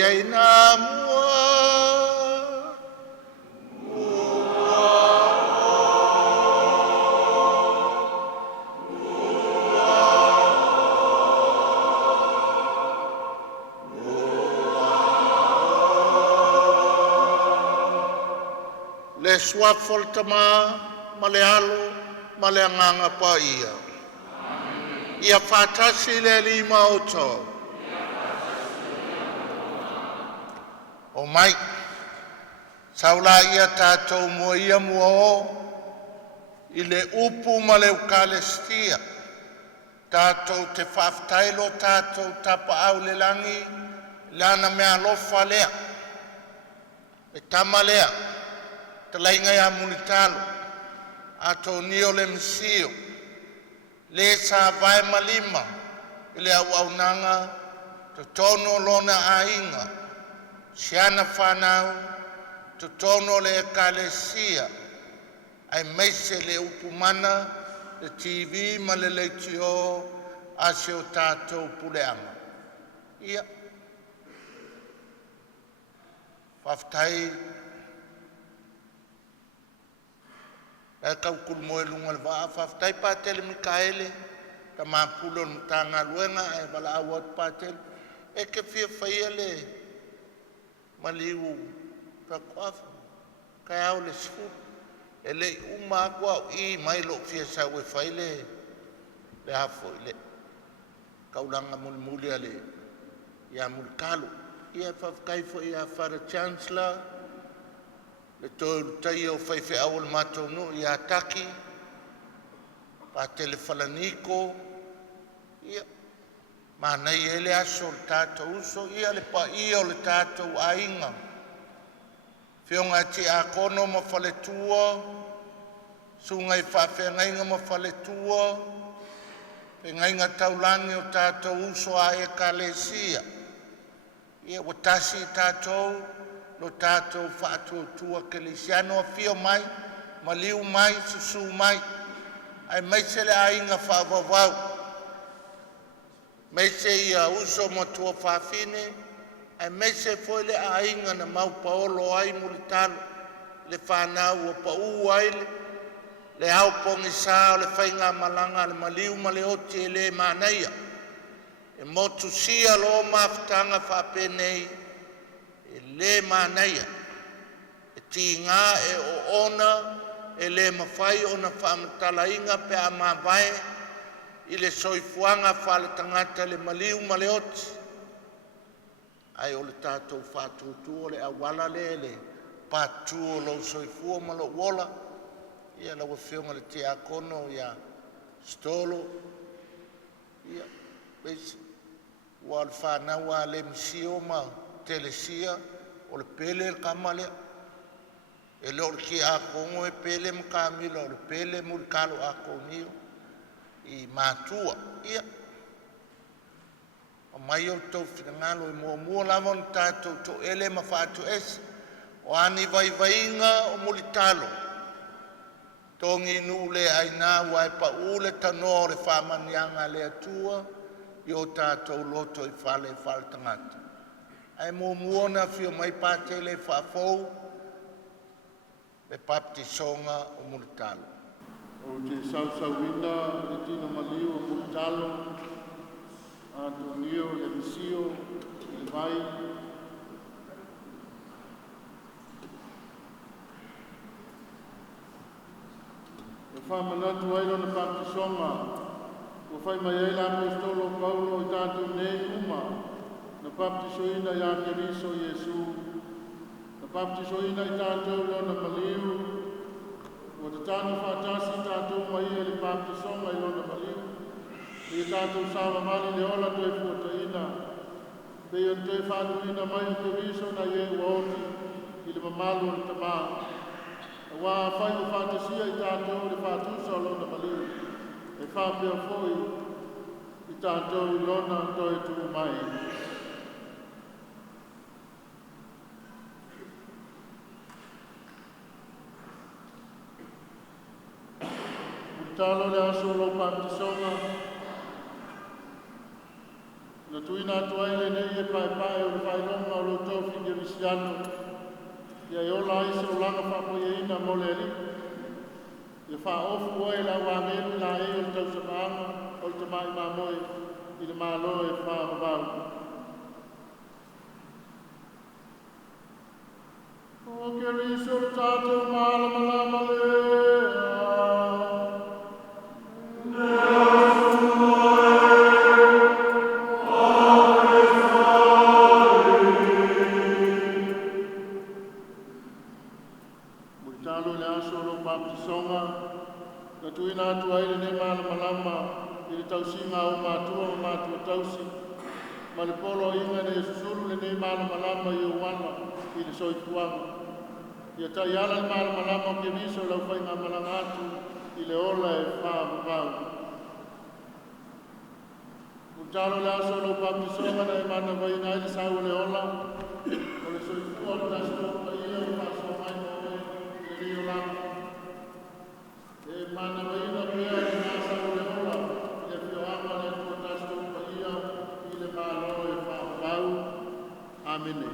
iai nā mua. Le suafo le tamā, ma le alo, ma le anganga pa ia. Ia whātasi le 5 o tō. O mai, saula ia tātou mua ia mua o, i le upu ma le Eukaristia. Tātou te whaftailo, tātou tapa au le langi, lana mea lofa lea. E tama lea, te lainga ia munitalo, ato nio le msio, le sa vai malima, i le au nanga, te tono lona ainga, siana whanau, te tono le ekalesia, ai meise le upumana, le TV ma le leitio, ase o tātou puleanga. Ia. Whaftai, e kau kulmoe lunga le waa, whaftai pātele Mikaele, ka māpulo mtanga luenga, e wala awat pātele, e ke fia whaia le maliu prakuafu, kai au le sifu, e le uma akua i mai lo fia sa ue whaile, le hafo i le, kaulanga muli ale, ia mulikalu, ia whafkaifo ia whara chancellor, le tōru tai o whaiwhi awal mātou no, ia taki, pa telefalaniko, ia, mānei ele aso le tātou uso, ia le pa ia o le tātou ainga. Whionga ti a kono ma whale tua, sungai whawhengainga ma whale tua, pengainga taulangi o tātou uso a ekalesia. Ia watasi tātou, lo tātou whātua tua kelesiano a whio mai, maliu mai, susu mai, ai meisele ainga whawawau. Meise ia uso ma tua whawhine, ai meise foi le ainga na mau paolo ai mulitalo, le whanau o pa uaile, le au pongi sao, le whainga malanga, le maliu ma le oti e le manaia. E motu sia lo mafutanga whapenei, e le manaia. E tinga e o ona, e le mawhai ona whamatalainga pe a mawai, i le soifuanga whale tangata le maliu ma le oti. Ai o le tātou whātutu o le awala le pātuo lo soifua ma lo wola, ia lawa whionga le te akono, ia stolo, ia besi, ua le whānaua le msio ma telesia, o le pele le kamalea, e leo le ki akongo e pele mkamila, o le pele murikalo akonio, i mātua, ia, mai o tau whingalo e mua lava on tātou to ele ma whātu esi, o ani vaivainga o mulitalo. Tongi nu le aina wai pa ule tano re whamanianga le atua, i o tātou loto i whale tangata. Ai mua na whio mai pāte le whafou, le baptisonga o mulitalo. O te sausauina e tino maliu o mulitalo, Antonio le Misio, le vai. E whamanatu ailo na baptisonga, o whai mai eila apostolo Paulo i tātou nei uma, na baptisoina i a Keriso Iesu, na baptisoina i tātou lona maliu, o te tāna whātasi tātou mai e le baptisonga i lona maliu, i tātou sāma mani le ola toi fuataina, pe ion toi whātuina mai o Keriso na ie uaoti i le mamalu o le tamā. Wā whai o whātasia i tātou le whātusa o lona maliu, e whāpea foi i tātou i lona toi tu mai. Talo le aso lo baptisonga, Na tuina tuai le nei e pai pai o le whailonga o lo tau whingirisiano. Ia e ola ise o langa whapo e ina mo le li. Ia wha ofu oe la wangeru la e o le tau sakaanga o le tamai mamoe i le malo e wha mabau. O ke riso le tātou maalama lama lea. Na tuina atu aile ne malama lama i le tausinga o mātua o mātua tausi. Ma le polo inga ne susuru le ne malama lama i o wana i le soifuanga. Ia tai ala le malama lama o ke miso lau whainga malanga atu i le ola e wha mawau. Mutalo le aso lo papisonga na e mana waina i le sau le ola. O le soifua le tasto pa ia o paso mai moe i le rio lama. E mana waina pia i nasa o le ola, e pio ama le tua tasto pa ia i le malo e whau. Amene.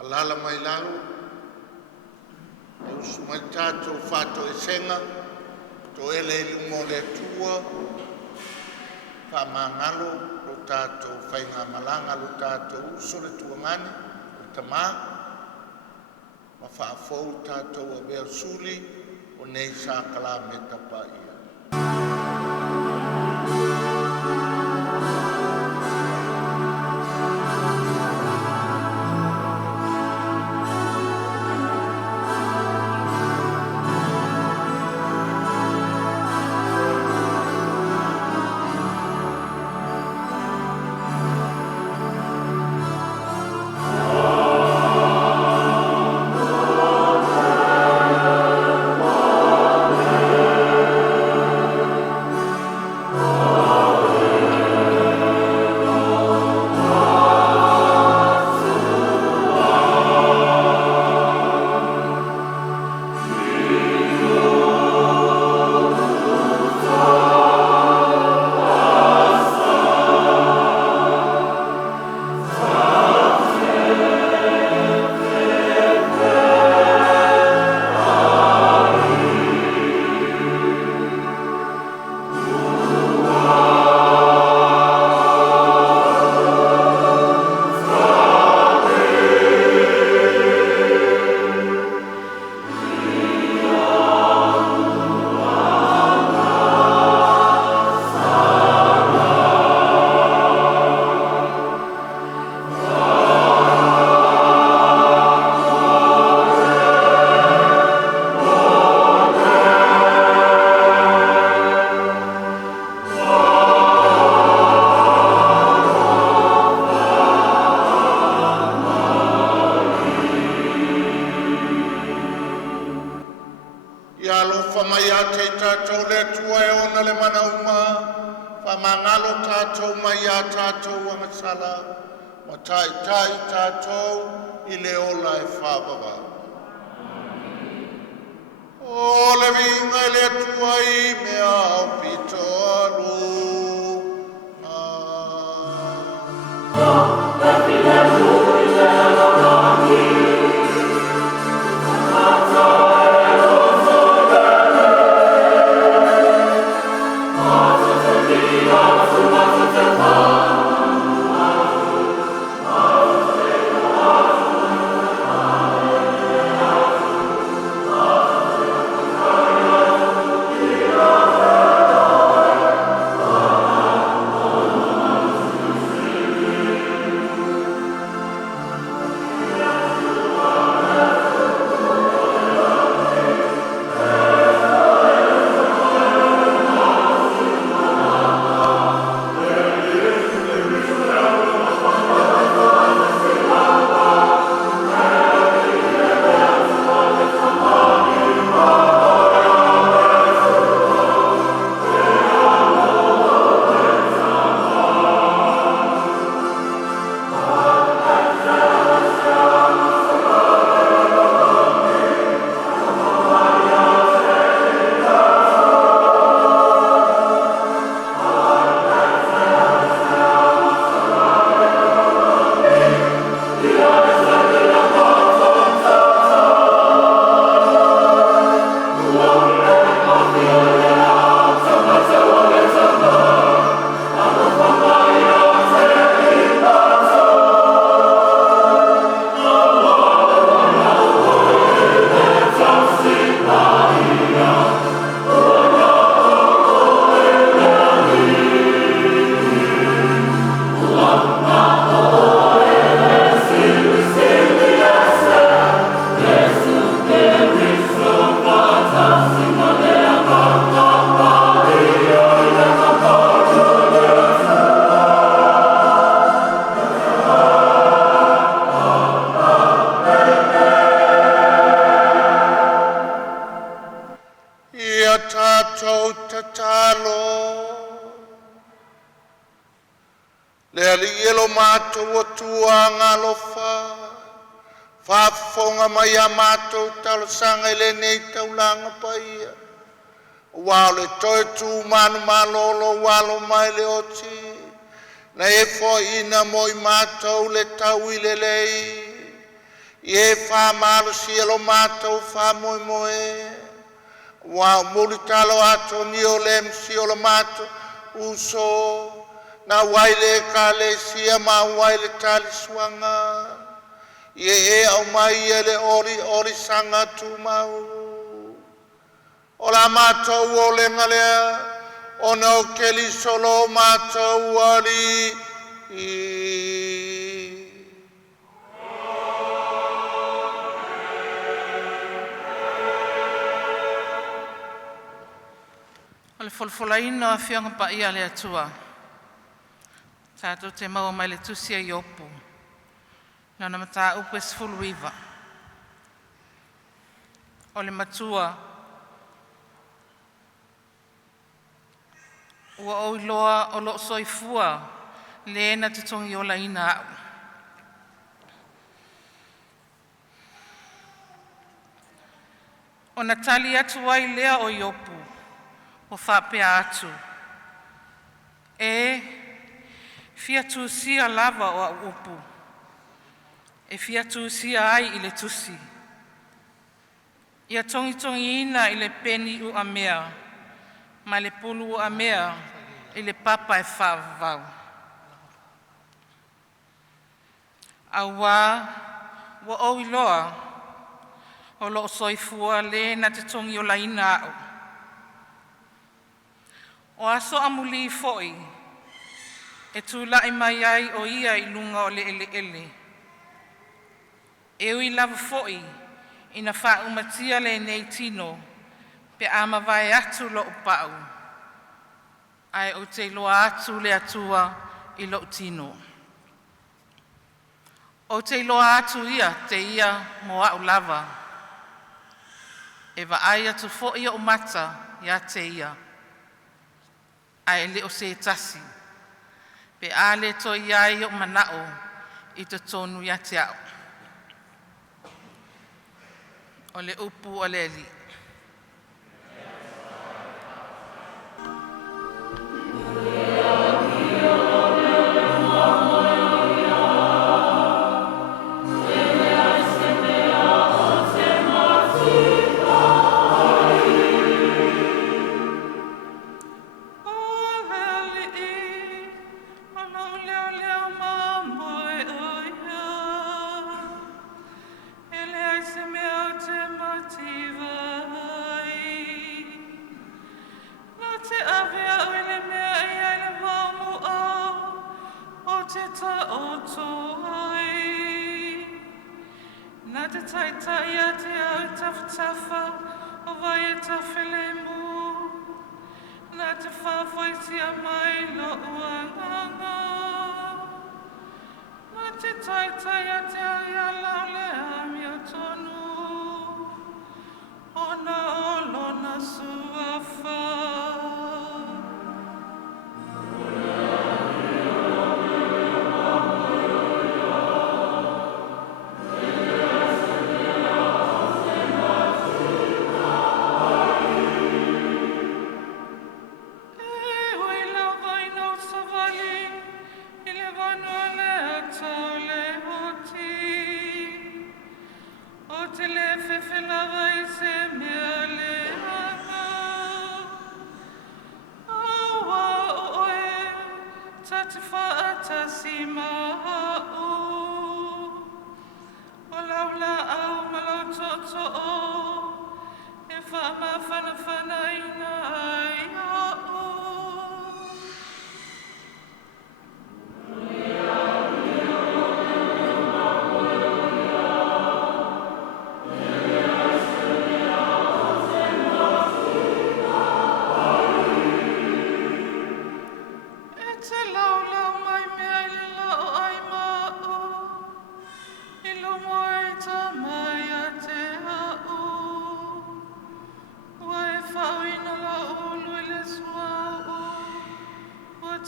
Alala mai lalu, e usu mai tātou whātou e senga, to ele i lungo le tua, whamangalo, lo tātou whainga malanga, lo tātou uso le tuangane, o tamā, ma whaafou tātou a bea suli, o nei sākala me tapa ia. Whamangalo tātou mai a tātou angasala, ma tai tai tātou i le ola e whawawa. O le winga le tua i mea o pito alu. Oh Le alielo mātou atua ngalofa. Whafonga mai a mātou talosanga ele nei taulanga paia. Wao le toe tū manu malolo walo mai le oti. Na e fo ina moi mātou le tau i le lei. I e wha malo sielo mātou wha moi moe. Wao muli talo ato ni o le msi o le mātou uso. Na waile ka le sia ma waile tali suanga. Ie e au mai ele ori sanga tu mau. O la mātou o le ngalea. O nau keli solo mātou ali. O le folofolaina a whianga pa ia le atua. Tātou te maua mai le tusia i opu. Nana mata upe sfuluiva. O le matua. Ua o iloa o lo soifua. Le ena te tongi o la ina au. O na tali atu ai lea o i opu. O whapea atu. Fia tu sia lava o a upu. E fia tu sia ai i le tusi. Ia tongi ina i le peni u a mea. Ma le pulu u a mea i le papa e whavau. Awa, wa o iloa. O lo soifua le na te tongi o la ina au. O aso amuli foi. E tūlai mai ai o ia i lunga o le ele. E ui lava foi, ina wha umatia le nei tino, pe ama vai atu lo upau. Ai o te loa atu le atua i lo tino. O te loa atu ia, te ia mo au lava. E va ai atu foi o mata, ia te ia. Ai le o se tasi. Pe ale to iai o manao i te tonu ia te au. O le upu o le li.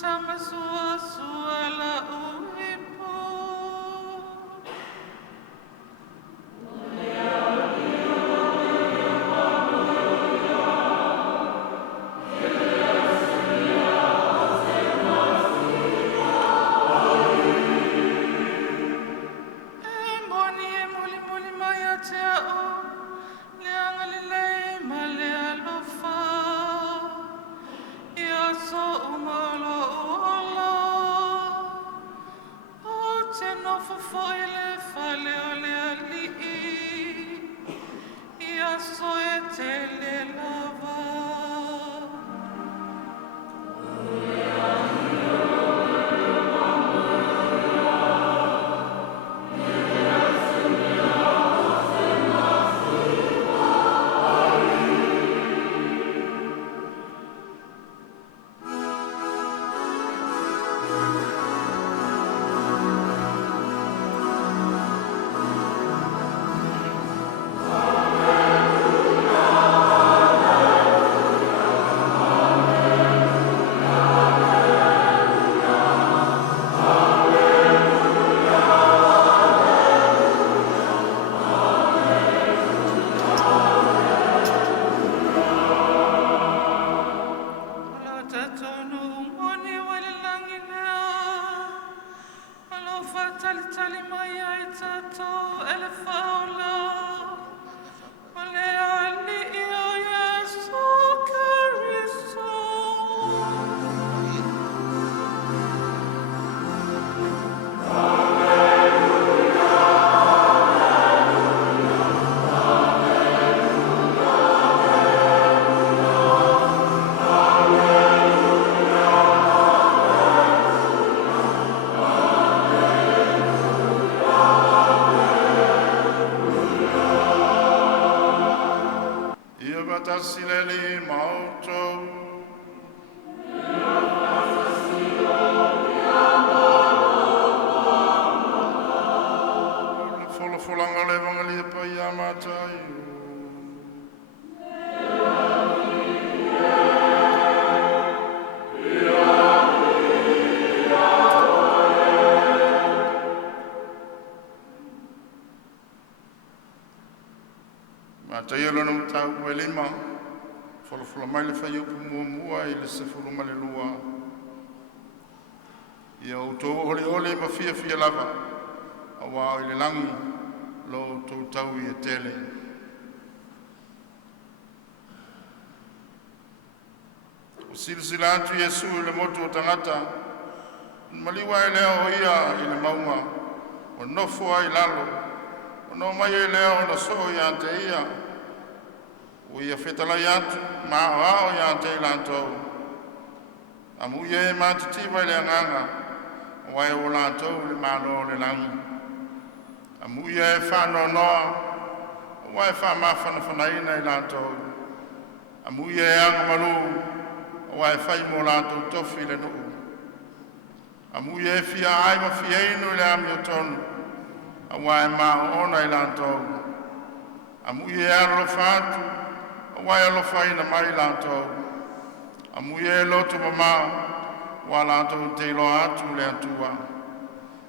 Tama sua la tasi leli mautou. Fulanga le vangali pa ia matai. Matai lo no tau ko lima. Folo mai le fai upu mua i le sefulu ma le lua. Ia uto ole ma fia lava. Awa i le langi. Lo tau i e tele. O silsila atu Yesu i le motu o tangata. Maliwa e leo o ia i le maunga. O nofo ai lalo. O no mai e leo o na so ia te ia. O ia whetalai atu. Ma o ia te ilantou. Amu ia e matitiwa i le anganga. O ai o lantou le malo le langi. Amu ia e whanoa noa, o ai wha mawhanaina i lantou. Amu ia e anga malu, o ai whai mo lantou tofi le nuu. Amu ia e fia ai ma fia inu i le ami o tonu, o ai maa ona i lantou. Amu ia e alofa atu, o ai alofa ina mai i lantou. Amu ia e loto mamau, o ai lantou te ilo atu le atua.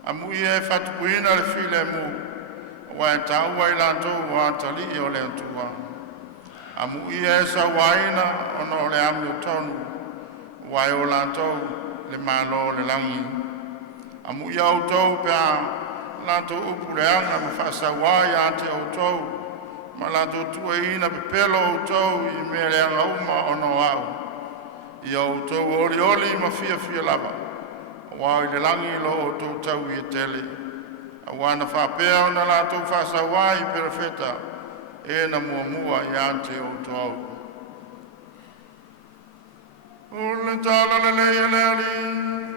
Amu ia e whatupuina le file mu, wa e taua i lantou wa tali i o le atua. Amu ia e sa waina ono le ami o tonu, wa e o lantou le malo le langi. Amu ia o tou pea lantou upu le anga ma whasa wai ate o tou, ma lantou tua ina pepelo o tou i me le anga uma ono au. Ia o tou oli ma fia lava. Wa i le langi lo o tō tau i e tele. A wana whapea o na la tō whasa wai perefeta e na mua i ante o tō au. O le tala le le ali.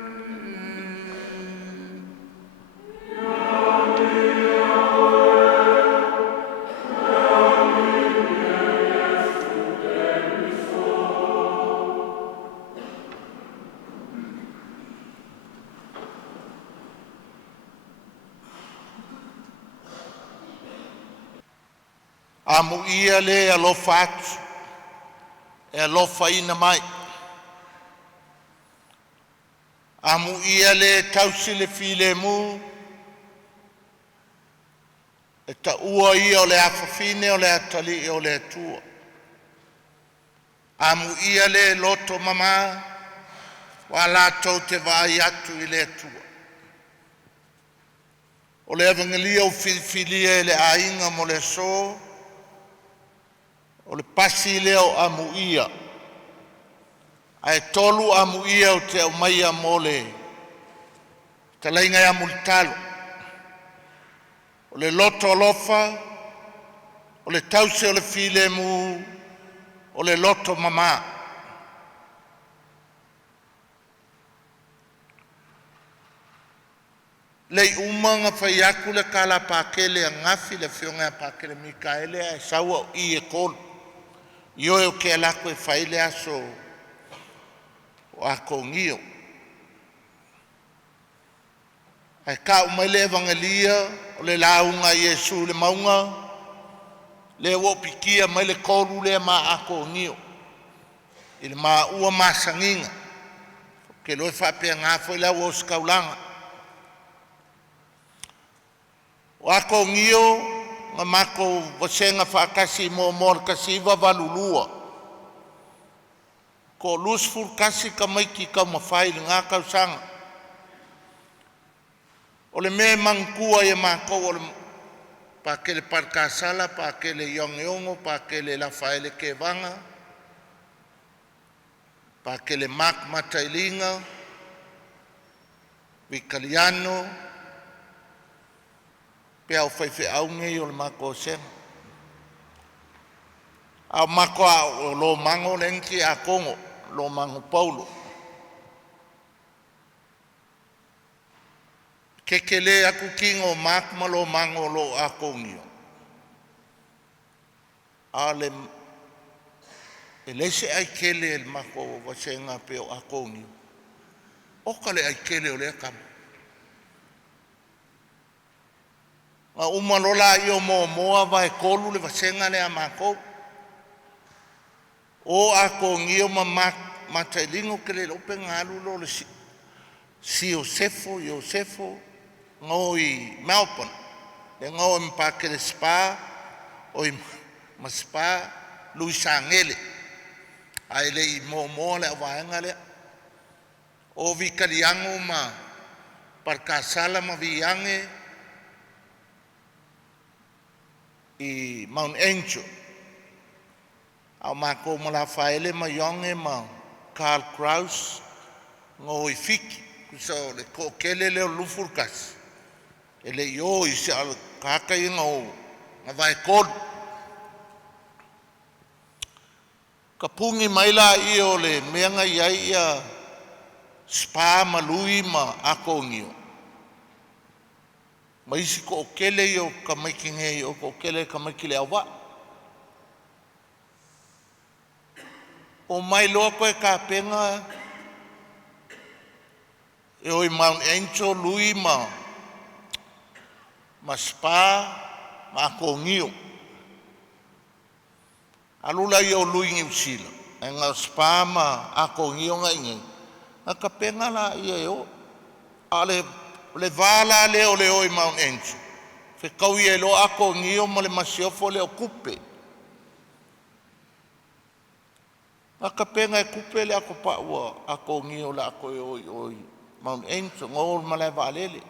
Amu ia le alofa atu, e alofa ina mai. Amu ia le tausi le file mu, e ta ua ia o le afafine o le atali o le atua. Amu ia le loto mama, wa latou te vai atu i le atua. O le avangalia o filifilia e le ainga mo le so, o le pasi leo amu ia. Ai tolu amu ia o te umaia mole. Talainga ya multalo. O le loto lofa, o le tause o le file mu, o le loto mama. Lei umanga fai aku le kala pakele a ngafi le fionga pakele Mikaele a saua o i e kolu. Io e o ke alako e whaile aso o ako ngio. Ai ka umai le evangelia o le launga Yesu le maunga, le wopikia mai le kolu le ma ako ngio. I le ma ua masanginga, ke loe whapea ngafo i la o skaulanga. O ako ngio, nga mako vasenga whakasi mo mor kasi wavalulua. Ko lusfur kasi ka maiki ka mawhai ngā kausanga. O le me mangkua e mako o le pakele parkasala, pakele yongyongo, pakele lafaele kevanga, pakele mak matailinga, Vicaliano, pea o whaiwhi aunge o le mako o sen. A mako o lo mango lenki a Kongo, lo mango Paulo. Kekele aku kingo mak ma lo mango lo a Kongio. A le E lese ai kele el mako wa senga pe o akongi. O kale ai kele o le kama. Ma umalola i o moa vai kolu le vasenga le amako. O akongi o matailingo ke le lope ngalu lo le si Iosefo ngoi Melbourne. Le ngoi mpake le spa o ma spa Luisa Ngele. Ai le i moa le avaenga le. O vikaliango ma parkasala ma viange i Mount Angel. Au mako mo la faele ma yonge ma Carl Kraus ngoi fiki. So le kokele le lufurkas. Ele yo i se al kaka i ngau ngavai kod. Kapungi maila i o le meanga iai ia spa malui ma akongio. Ma isi ko okele i o kamakinge i o ko okele kamakile awa. O mai loa koe ka penga e oi Mount Angel lui ma spa ma akongio. Alula i o lui ngi usila. E ngā spa ma akongio ngai ngai. Nga ka penga la i e o. A le vala le o le oi Mount Angel. Fe kau i e lo akongio ma le masiofo le o kupe. Nga ka penga e kupe le ako pa ua akongio la ako e oi Mount Angel, ngol malai valele.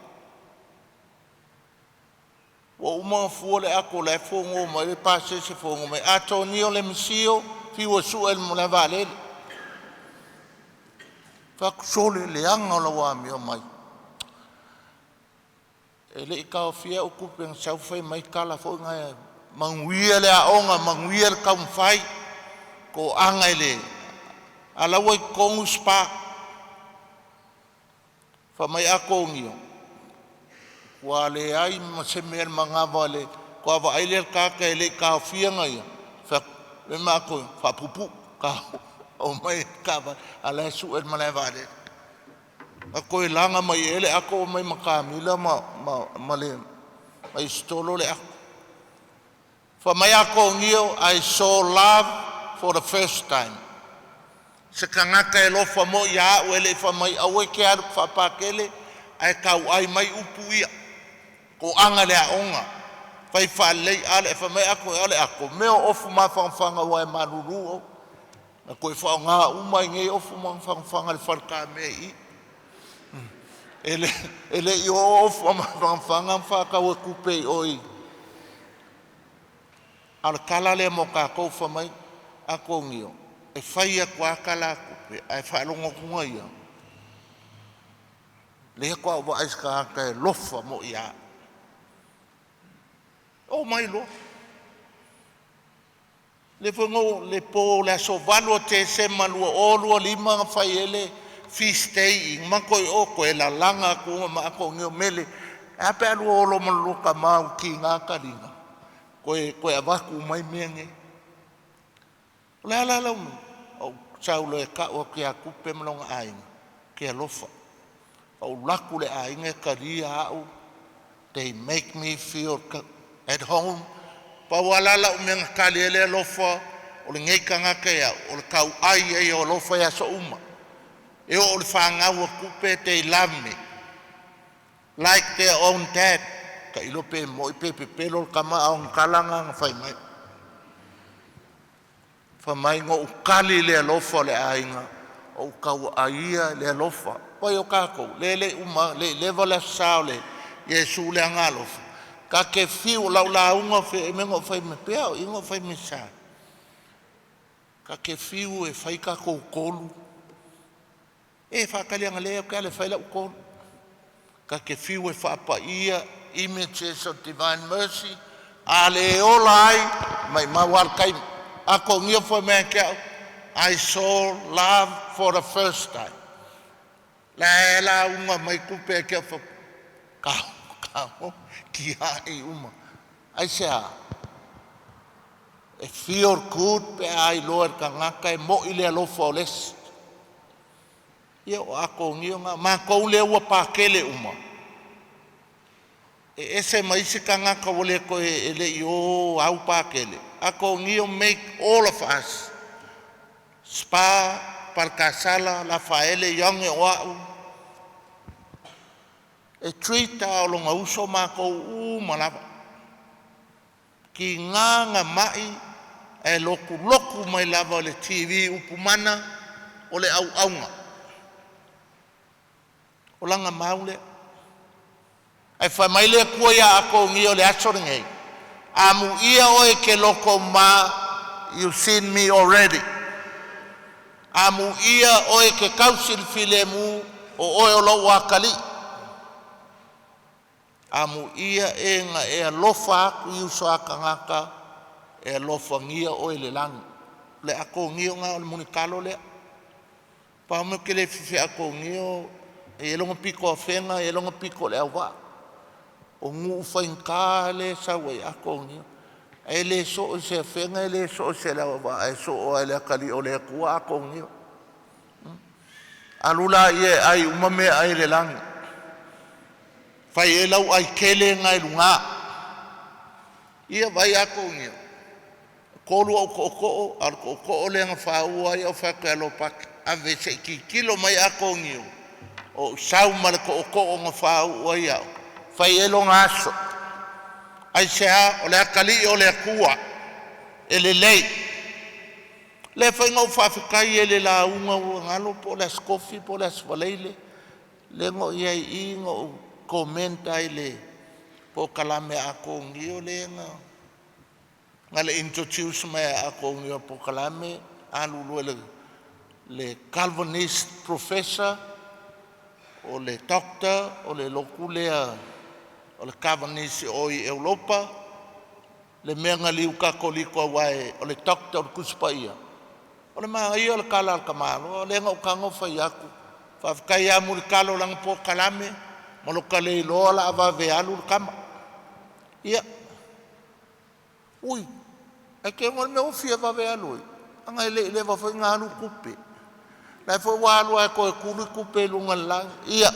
Wa uma fuole ako le fongo mai le pase se fongo mai ato nio le misio fi wa su el malai valele. Fa sole le anga la wa mi o mai. Ele ka fia o kupe sa fai mai kala fo ngai manguia le aonga manguia le kam fai ko anga ele. Ala wa kongu spa fa mai akongio. Wa le ai ma se mer manga vale ko va ai le ka ele ka fia ngai. Fa le ma ko fa pupu ka o mai ka va ala su el malai vale. Ako e langa mai ele ako mai makamila ma le mai stolo le ako. Fa mai akongio I saw love for the first time. Se kangaka e lofa mo ia o ele fa mai awe ke aru fa pakele ai kau ai mai upuia ko anga le aonga fai fa lei ale fa mai ako me ofu ma fanga wa manuru na ko fa nga uma nge ofu ma fanga le farka me i ele yo ofu ma fanga ka wa kupe oi al kala le mo ka ko fa mai ako ngio e fai a kua kala kupe, ai whaalonga kunga ia. Leha kua wa aiska haka e lofa mo ia. O mai lo. Le whango le po le aso valo te se malua o lua lima whai ele feast day i mako i oko e la langa kunga ma ako ngio mele. E ape alu o lo maluka mau ki ngā karinga. Koe a waku mai meange. La o saulo e ka o kia kupe mlonga ainga kia lofa o laku le ainga karia au they make me feel at home pa walala o menga kali ele lofa o le ngei kanga kia o le kau ai e o lofa ya so uma e o le whanga ua kupe they love me like their own dad ka ilope mo i pepe pelo kama au kalanga whai mai fa mai ngo ukali le lofa le ainga o kau aia le lofa pai o kako le uma le vala saule Yesu le angalofa ka ke fiu la unga fe mengo fai me pea ingo fai me sa ka ke fiu e fai ka ko kolu e fa kali anga le ka le fai la ko ka ke fiu e fa pa ia images of divine mercy ale olai mai mawal kai ako ngia for me I saw love for the first time. La unga mai kupe ke fa ka ki ai uma. Ai sea. e feel good pe ai loa ka ngaka e mo ile alofa o lesi. Ia o ako ngio ngā mā kou le ua pākele uma. E ese maisi ka ngaka wale ko e le i o au pākele. Ako ngio make all of us. Spa, parkasala, la faele, yonge o au. E treata o longa uso mā kou malava. Ki nganga mai e loku mai lava o le TV upumana o le au aunga. O langa maule. Ai whai mai lea kua ia ako ngi o le asoringei. Amu ia oe ke loko ma, you seen me already. Amu ia oe ke kausil file mu o oe o lau akali. Amu ia e nga e alofa aku i uso aka ngaka e alofa ngia oe le langu. Le ako ngi o nga o le munikalo lea. Pāmu ke le fifi ako ngi o e longa piko a whenga, e longa piko le au wā. O ngu whainka le sawe ako ngi. E le so o se whenga, e le so o se le au wā, e so o e le akali o le kua ako ngi. Alula ie ai umame ai le langu. Whai e lau ai kele ngai lunga. Ia vai ako ngi. Kolu au ko'o, al ko'o le nga whaua ai au whaka alo paki. Ave se ki kilo mai ako ngi. O sau male ko'o nga whaua ai au. Whai e longa aso. Ai sea o le akali o le kua. E le lei. Le whai ngau whawhikai e le la unga ua ngalo po le skofi po le aswaleile. Le ngo iai i ngo komenta i le po kalame ako ngi o le nga. Nga le introduce mai ako ngi o po kalame. Alulu le Calvinist professor o le doctor o le loku lea o le Calvinist o i Europa. Le mea ngali uka koliko awai o le doctor o le kuspaia. O le maa ia o le kala al kamalo, o le nga ukango whai aku. Whawhikai a muri kalo lang po kalame, maloka le iloa la awa vealu kama. Ia. Ui, e ke ngol me ufi awa vealu. Anga ile wawhai ngānu kupe. Nai fo walu ai koe kulu kupe lunga lang. Ia.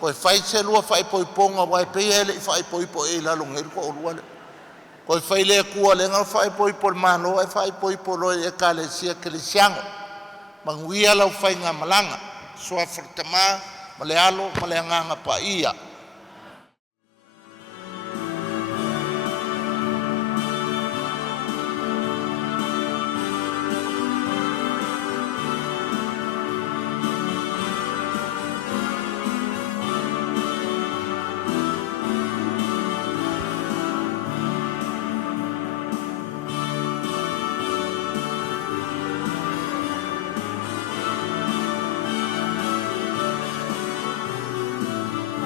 Koe whai se lua whai poiponga wai pe ele whai poipo e la lunga ko olua le. Koe whai le kua le ngau whai poipo le mano e whai poipo loe e ka le sia ke le siango. Manguia lau whai ngā malanga. Soa whirtama, ma le alo, ma le anganga pa ia.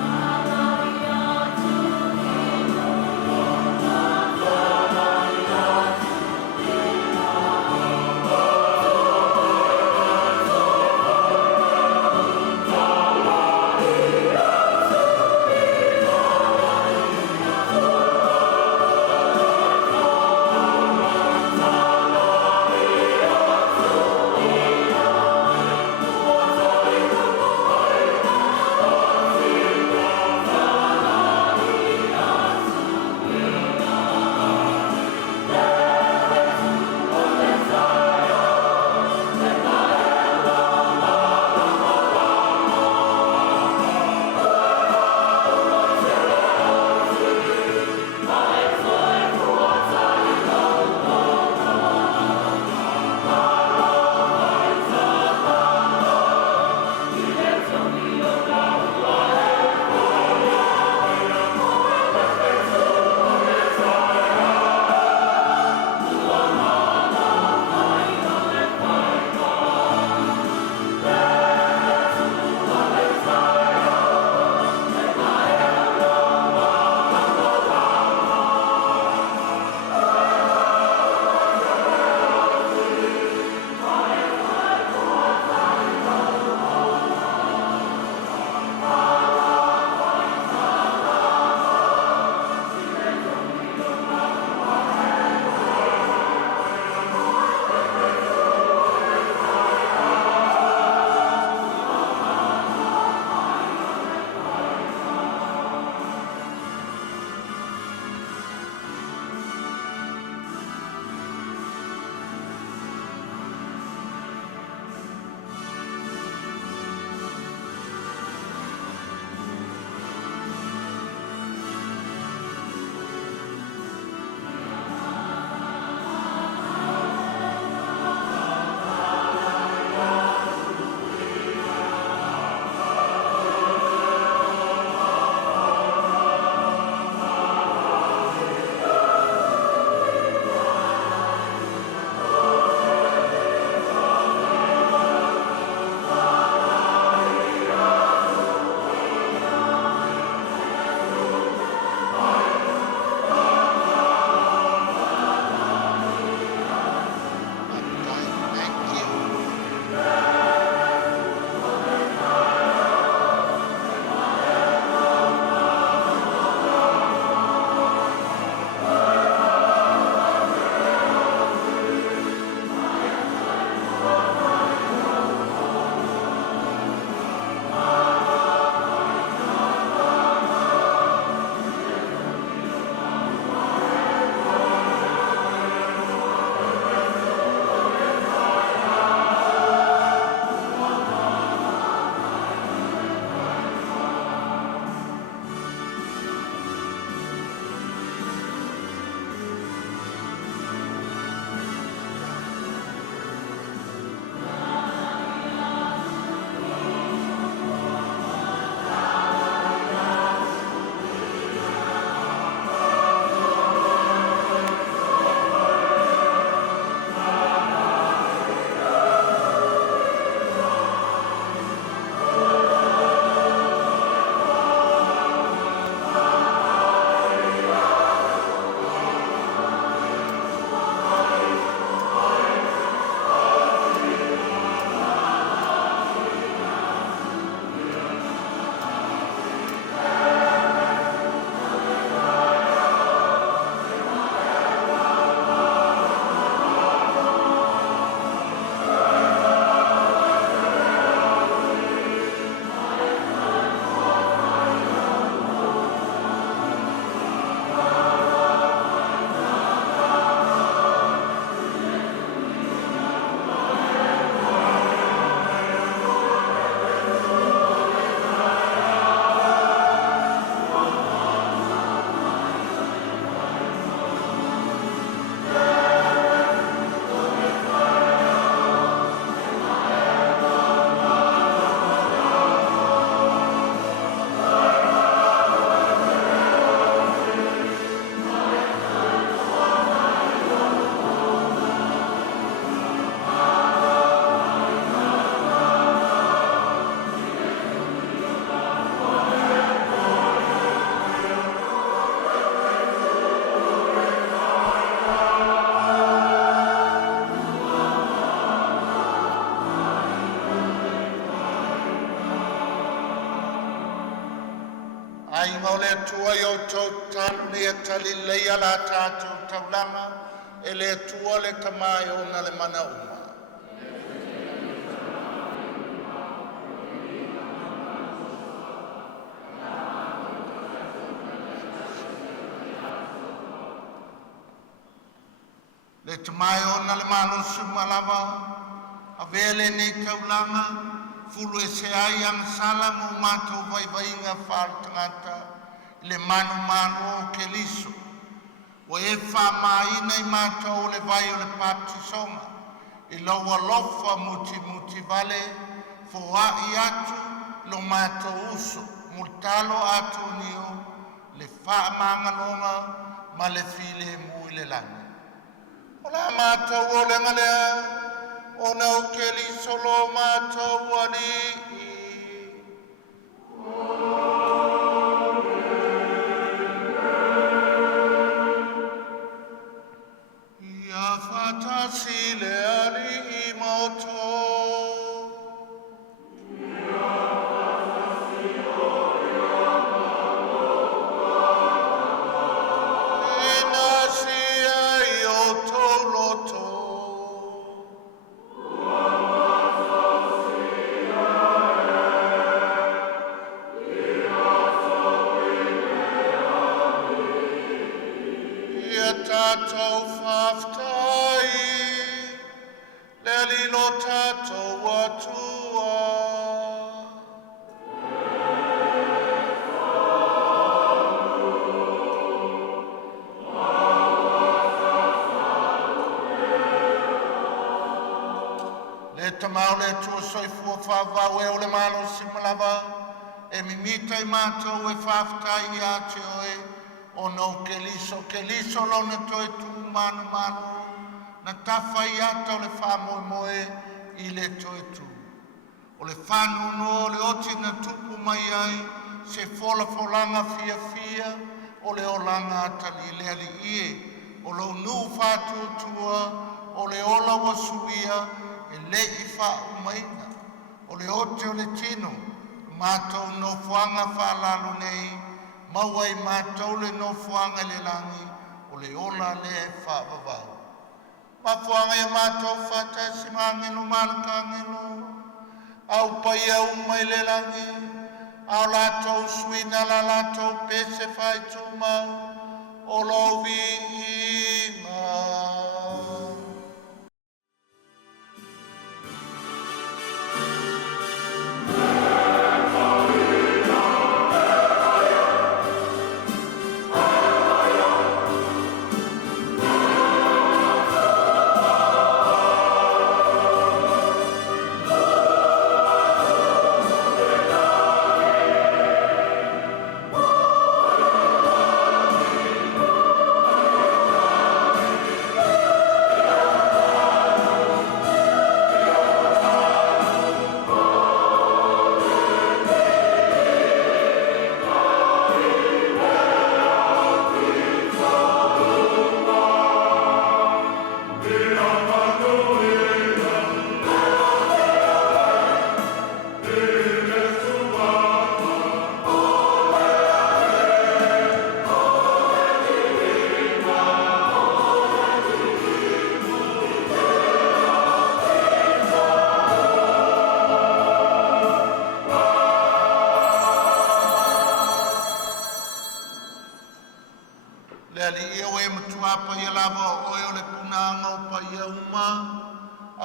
Amen. inga o le atua i o tau tanu le atali leia la tātou taulanga, e le atua le tamai o na le mana uma. Le tamai o na le malo sumalava, a vele nei taulanga, fulu e se ai ang sala mo mātou vai vainga whātangata, le manu o ke liso. O e whamaina i mātou le vai o le patisonga, i laua lofa muti vale, fo ai atu lo mātou uso, mutalo atu nio, le whaamangalonga, ma le file mui le langa. O la mātou o le ngalea, o nau ke liso lo mātou ani. Ia whatasi le ali i mauto. Ina sia i o toloto. Ia tātou whaftai, le lilo tātou atua. Le tamau le tua soifua whawau e o le malo simalava, e mimita i mātou e whaftai i ate oe, o no ke liso lona toi tu manu, na tafa i ata o le whamoe moe i le toi tu. O le whanu no le oti na tupu mai ai, se fola folanga fia, o le olanga atali le ali ie, o lo nu whātua tua, o le ola wasuia, e le i wha umaina, o le oti o le tino, mātou no fuanga whalalu nei, mawai mātou le no fuanga le langi, o le ola le e whaavavau. Ma fuanga e mātou whatasi mangelo malakangelo, au pai au mai le langi, au lātou suina la lātou pese whai tūmau, o lo vi inga.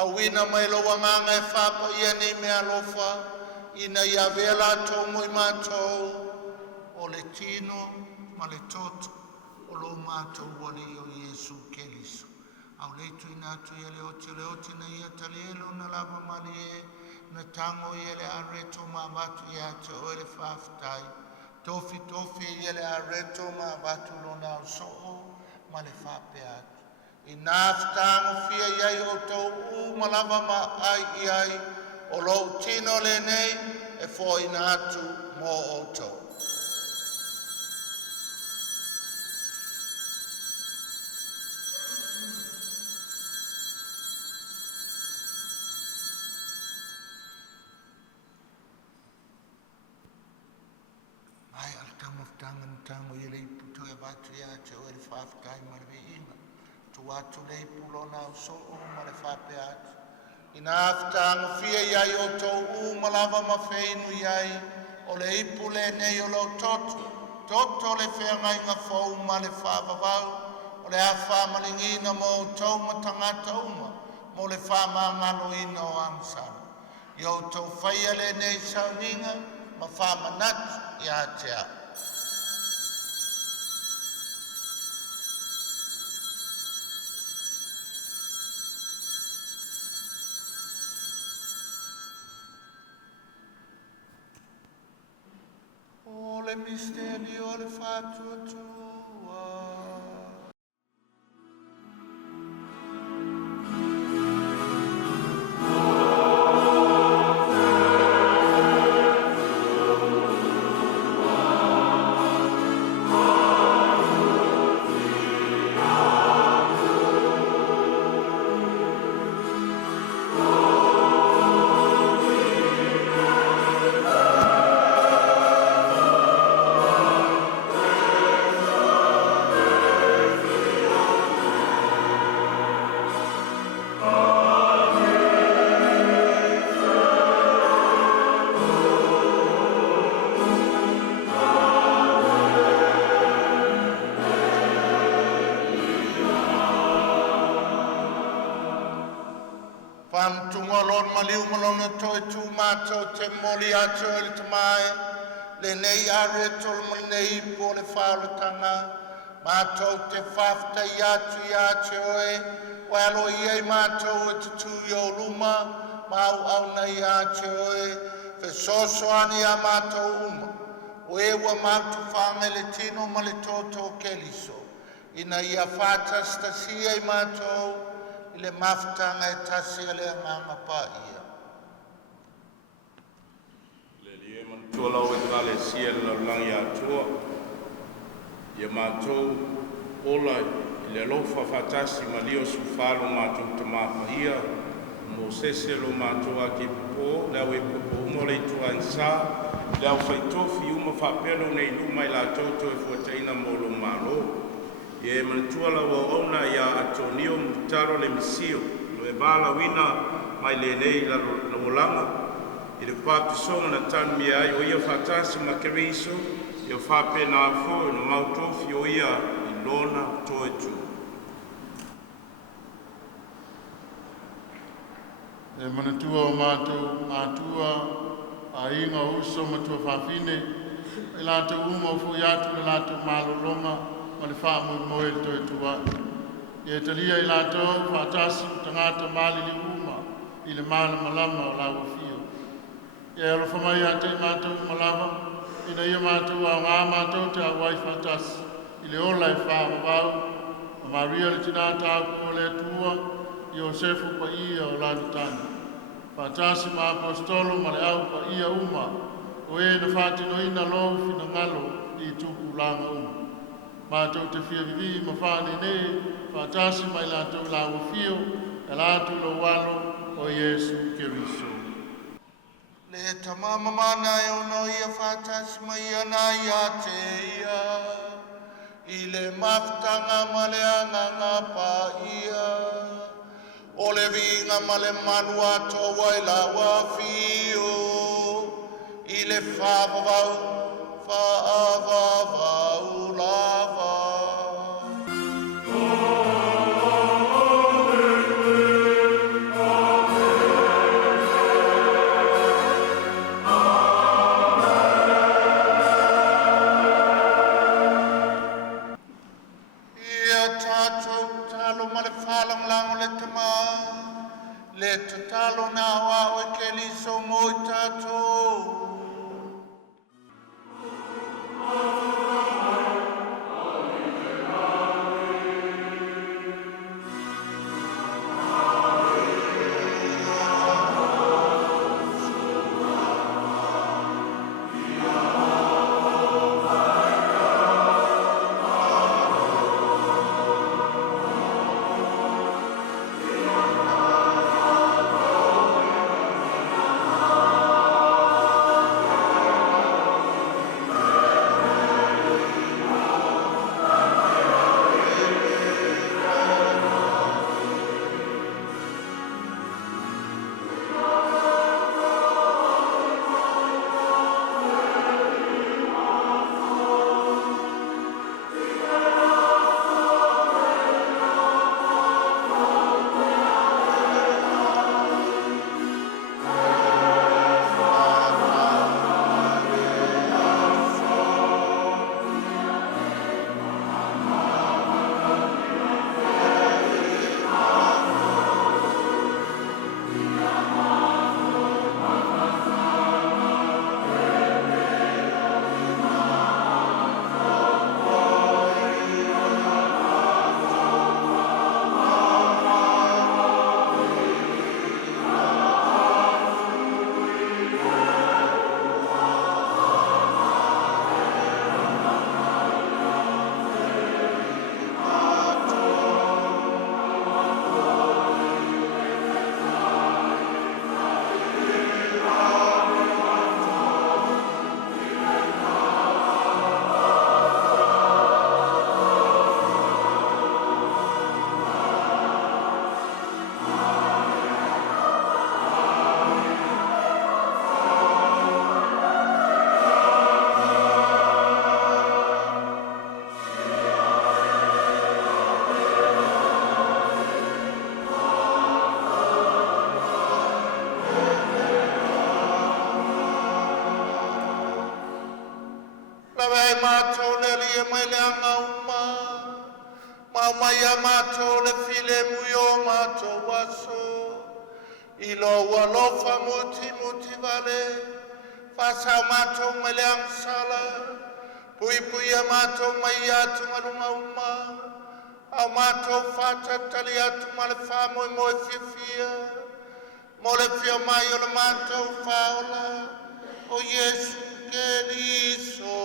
Awina mai lo wanganga e whapa ia ni mea lofa, ina ia vela tō moi mātou, o le tino ma le toto, o lo mātou wale o Iesu Keliso. Au leitu ina atu ia le oti na ia talielo na lava mali e, na tango ia le areto ma vatu ia te o le whaftai, tofi ia le areto ma vatu lo na o soo, ma le whape atu. I nāwhitango fia iai o tau malava ma ai iai o lo tino le nei e fo i nātu mō o tau. Mai al tamu watu ia te o le whaafitai marwe inga. Tu atu lei pulona o so o ma le whape atu. Ina aftanga fia iai o tau u malava mawheinu iai o le ipule nei o lo totu. Toto le whenga inga fau ma le whaavavau o le awha malingina mo tau matangata uma mo le whaamangalo ina o amsana. Iau tau whaia le nei sauninga ma whaamanat ia te a. O le misteri o le whātuatua. Whamtunga lor maliu malona toi tu mātou te moli ato ili te mai. Le nei are tol mali nei po le whaalatanga. Mātou te whafta i atu i ate oe. Walo iei mātou e te tui o luma. Mau au nei ate oe. Fe soso ani a mātou uma. O ewa mātou whanga le tino ma le toto keliso. Ina ia whātastasia i mātou. Ile maftanga e tasi le nganga pa ia. Le lie man tuala o e kale siel na langi atua. Ia mātou ola le lofa fatasi ma lio sufalo mātou te mapa ia. Mo sese lo mātou a ki po, lau e po mo le tua insa. Lau faitofi uma whapelo nei lumai la toto e fuataina mo lo malo. Ie manatua la wa ona ia atonio mutaro le misio lo e bala wina mai le nei la molanga i le papi songa na tan mi ai o ia fatasi ma keriso ia fape na fo no mautofi o ia i lona toetu. E manatua o mātou mātua a inga uso matua whawhine e lātou uma o fui atu le lātou malolonga ma le wha moe le toi tua. I e talia i lātou whātasi tangata mali li uma i le mana malama o lau fio. I e alo whamai a te mātou malava i na ia mātou a ngā mātou te awai whātasi i le ola e whāwawau a Maria le tinata aku o le tua i o sefu pa ia o lani tani. Whātasi ma apostolo ma le au pa ia uma o e na whātino ina lou fina ngalo i tuku langa uma. Mātou te whia vivi ma whāne nei, whātasi mai lātou lawa whio, e lātou lo walo o Iesu Keriso. Le tamama mana e ono ia whātasi mai ana ia te ia. I le maftanga ma le anganga pa ia. O le vinga ma le manua to wai lawa whio. I le whaavavau, whaavavau lava. Le tatalo na wa o keliso mo tato. ai mātou le lia mai le anga uma. Mau mai a mātou le file mui o mātou aso. I lo ua lofa muti muti vale. Whasau mātou mai le anga sala. Pui pui a mātou mai atu marunga uma. Au mātou whātatali atu ma le whāmoe moe whiawhia. Mo le whia mai o le mātou whaola. O Yesu Keriso.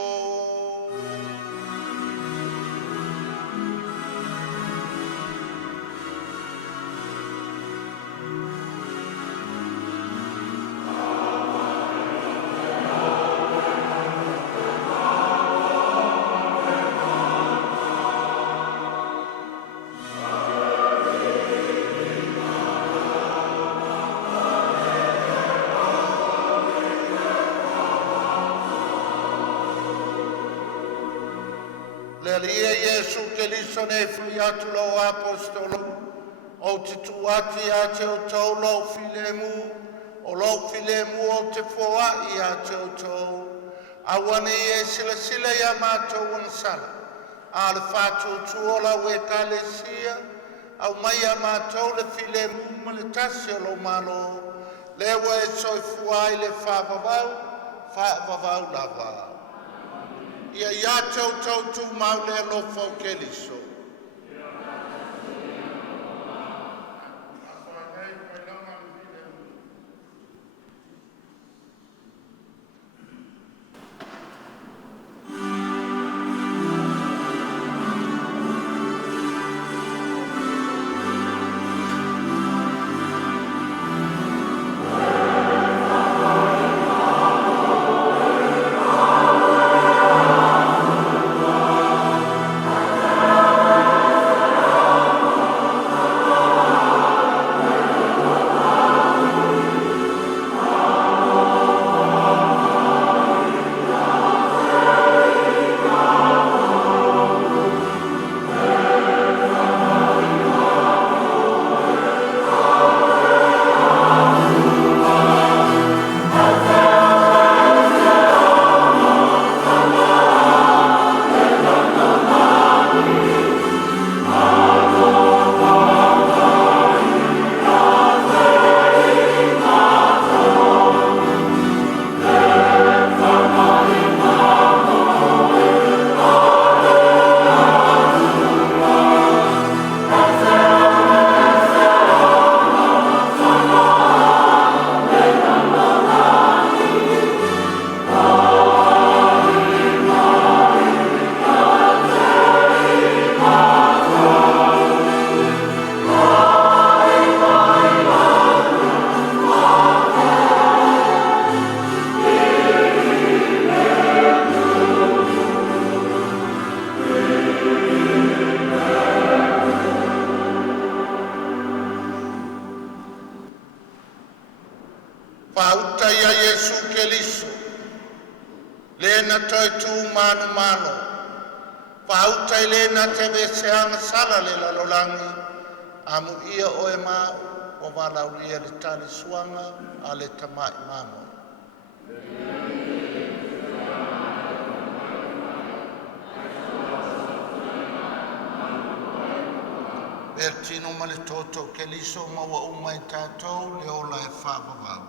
Lia Yesu Keriso ne fui atu lo apostolo. O te tuati a te o tau lo filemu. O lo filemu o te foa i a te o tau. Awane e sila sila ia mātou wansala. A le whātou tuola ue kalesia. Au mai a mātou le filemu ma le tasi o lo malo. Lewa e soi fuai le whāvavau lava. Ia ia tau tau tu mau le lofo Keriso. Pauta ia Yesu Keriso. Lena toi tu manu mano. Pauta lena te veseanga sala le lalolangi. Amu ia o e mau o malauria le tali suanga a le tamai mamo. Bertino ma le toto Keriso ma wa umai tātou le ola e whāwawau.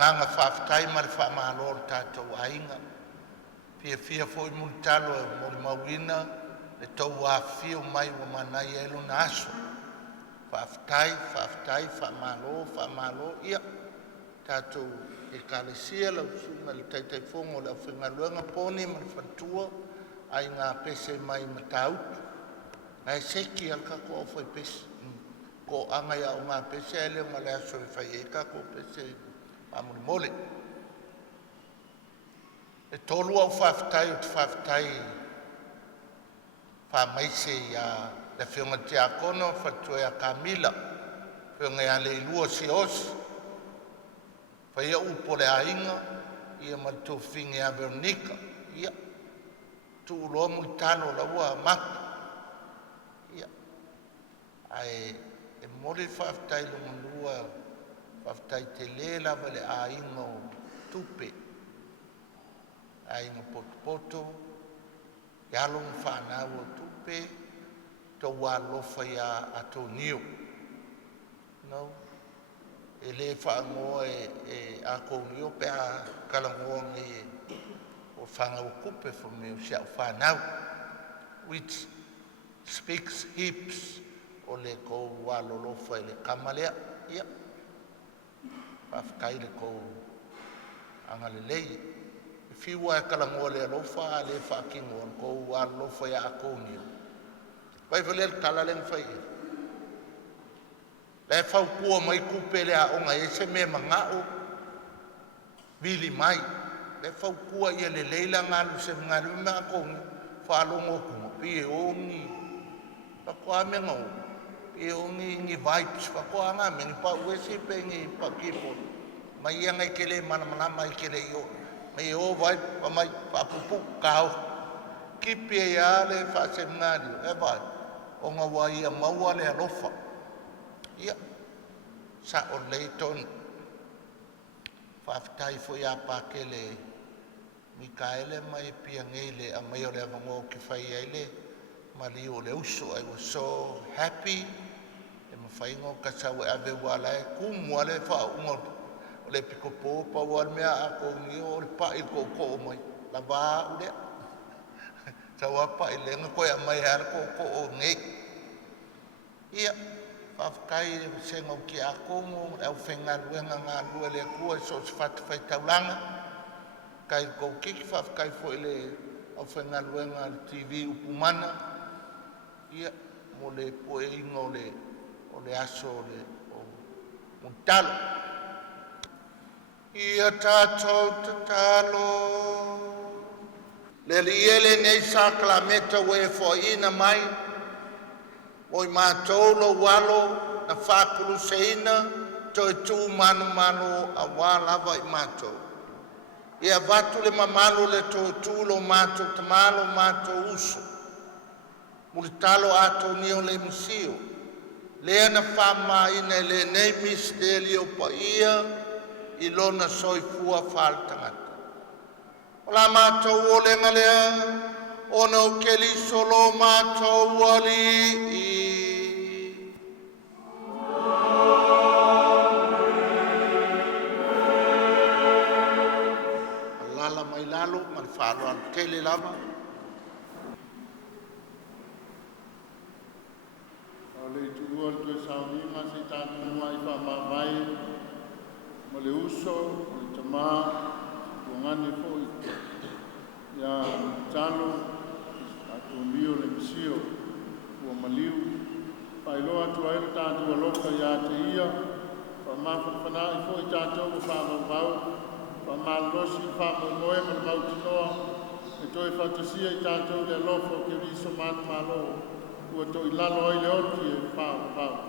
nganga whaafitai ma le whaamahalo le tātou ainga. Fia foi multalo mo le mawina le tau whawhio mai wa manai elo na aso. Whaafitai, whaamahalo, ia. Tātou e kālesia lau sunga le taitai whongo le awhingaluanga poni ma le whantua ai ngā pese mai ma tautu. Ngai seki al kako o whai pese. Ko anga ia o ngā pese ele ma le aso e whai e kako pese amuri mole. E tolu au whaafitai o te whaafitai whaamaise ia le whionga te akono whatua ia Kamila. Whionga ia le ilua si osi. Whaia upo le ainga ia ma le tōwhingi a Veronica. Ia. Tu uloa mui talo la ua maka. Ia. Ai e mole whaafitai lunga lua whaafitai te le lava le ainga o tupe. Ainga poto, yalong whanau o tupe, tau walofa ia ato niu. No? E le whaangoa e ako niu pe a kalangoa ngi o whangau kupe for me o siau whanau, which speaks heaps o le kou walolofa e le kamalea. Ia. Whaafikai le kou angale lei. Fiwa e kalangoa le alofa le whaakingo an kou alofa ia ako niu. Vai vale le kala le mwhai. Le whaukua mai kupe le aonga e se me mangao. Bili mai. Le whaukua ia le leila ngalu se ngalu me ako niu. Whaalongo kuma. Pie ongi. Pakua me ngau. Pie ongi ngi vibes. Pakua nga me ngi pa uesi pe ngi pa kipo. Mai ia ngai kele mana mai kele io. Mai o vai mai papupu kau kipi ia le whaasemngari e vai o ngā wai ia maua le alofa ia sa o leiton whaafitai fo ia pākele Mikaele mai pia ngele a mai o le avango ki whai aile mali o le uso. I was so happy e mawhaingo kasawe ave wala e kumua le whaungo le piko po pa wal mea ako ni o le pa i ko ko mai la ba ule sa wa pa i le ko ya mai har ko o nge ia fa kai se ngo ki ako mo au fenga luenga nga lu le ko so fat fai taulanga kai ko ki fa kai fo le au fenga luenga TV upumana ia mo le po e ngo le o le aso le o muntalo. Ia tātou te talo. Le liele nei saklameta we fo ina mai. Oi mātou lo walo na whakulu seina. Toi tū manu a wālawa i mātou. Ia vatu le mamalu le tōtū lo mātou tamalo mātou uso. Mulitalo ato nio le musio. Lea na whama ina le nei misteri o pa ia I lona soifua whātangata. O la mātou o le ngalea, o nau keli solo mātou ali Alala mai lalo, man whālo al tele lama. Le tuua le saunima se tātou mai whamawai, ma le uso, le tamā, o ngani fōi, ia talo, tātou mio le misio, ua maliu, whailoa tua ele tātou aloka ia te ia, whamawhanai fōi tātou o whamawau, whamalosi, whamamoe, ma le mautinoa, e toi whatasia I tātou le alofo ke riso mātu māloa, ua to I lalo ai le oti e whao.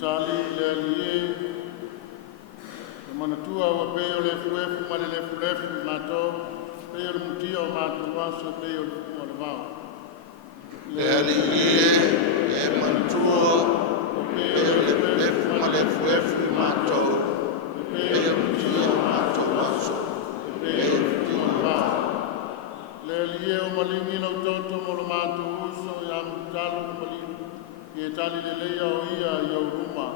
Tali le alie, e manatua ua peo le fuefu ma le lefu mato, peo le mutia o mato waso, peo le fumu o le vau. Le alie, e manatua ua peo le fuefu ma le fuefu mato, peo le mutia o mato waso, peo le fumu o le vau. Le alie o malingina o toto mo le mato uso, ia mutalo malingina. Ie tali le leia o ia I au ruma.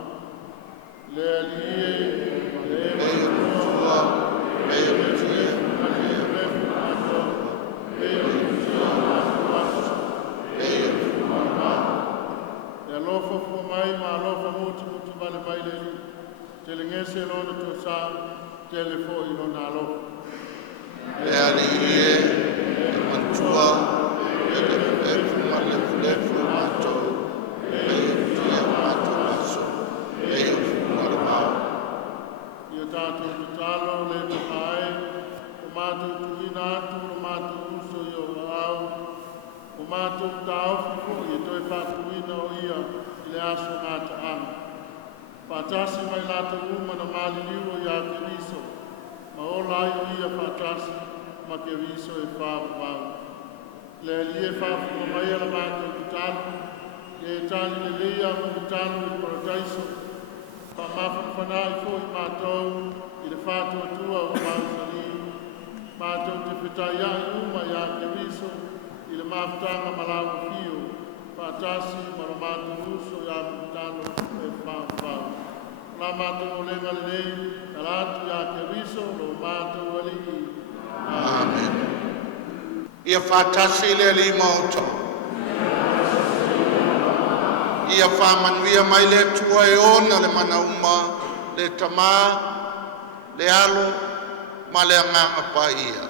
Le alie, le matua, peo le mutia, le refu mato, peo le mutia o mato waso, peo le fumu o le vau. E alofa fua mai, ma alofa muti vale mai le li. Te le ngese lona to sa, te le fo I lona alofa. Le alie, e manatua, e le fuefu ma le fuefu mato, Ia tātou te talo le te hae, o mātou tuina atu, o mātou uso I o au, o mātou tāofi ko I toi whātuina o ia I le aso ngāta ana. Whātasi mai lātou uma na māliliu o ia ke riso, ma o lai o ia whātasi ma ke riso e whāwau. Le lie whāwhuma mai ala mātou te talo, e tali le leia mo te talo I paradaiso, pa mawhanai fo I mātou I le whātua tua o Mausani, mātou te whitai ai uma I a ke riso I le mawhtanga malawa fio, whātasi mara mātou uso I a mutano e whāwhau. La mātou o lenga le nei, alatu I a ke riso lo mātou aliki. Amen. Ia whātasi le lima o tō. Ia whamanuia mai le tua e ona le manauma, le tamā, le alo, ma le anganga pa ia.